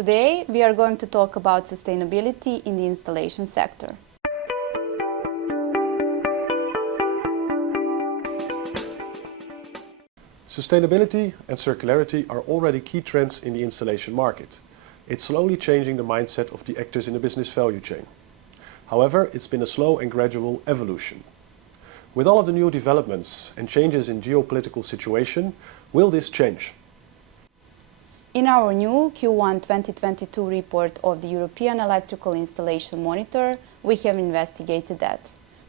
Today we are going to talk about sustainability in the installation sector. Sustainability and circularity are already key trends in the installation market. It's slowly changing the mindset of the actors in the business value chain. However, it's been a slow and gradual evolution. With all of the new developments and changes in geopolitical situation, will this change? In our new Q1 2022 report of the European Electrical Installation Monitor, we have investigated that.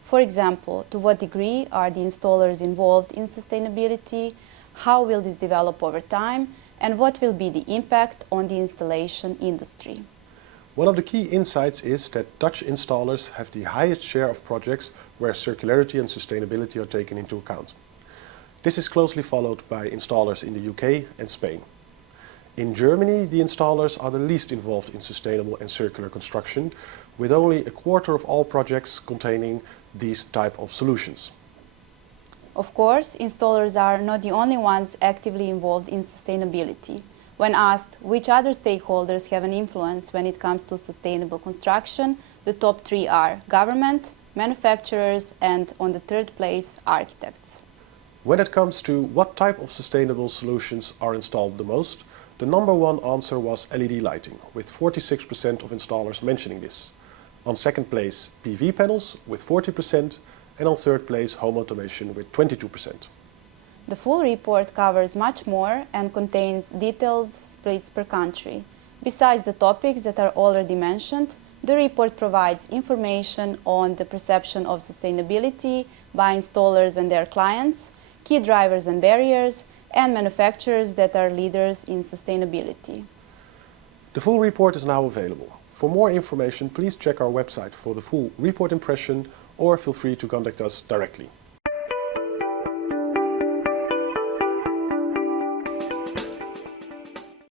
For example, to what degree are the installers involved in sustainability, how will this develop over time, and what will be the impact on the installation industry? One of the key insights is that Dutch installers have the highest share of projects where circularity and sustainability are taken into account. This is closely followed by installers in the UK and Spain. In Germany, the installers are the least involved in sustainable and circular construction, with only a quarter of all projects containing these type of solutions. Of course, installers are not the only ones actively involved in sustainability. When asked which other stakeholders have an influence when it comes to sustainable construction, the top three are government, manufacturers, and on the third place, architects. When it comes to what type of sustainable solutions are installed the most, the number one answer was LED lighting, with 46% of installers mentioning this. On second place, PV panels with 40%, and on third place, home automation with 22%. The full report covers much more and contains detailed splits per country. Besides the topics that are already mentioned, the report provides information on the perception of sustainability by installers and their clients, key drivers and barriers, and manufacturers that are leaders in sustainability. The full report is now available. For more information, please check our website for the full report impression or feel free to contact us directly.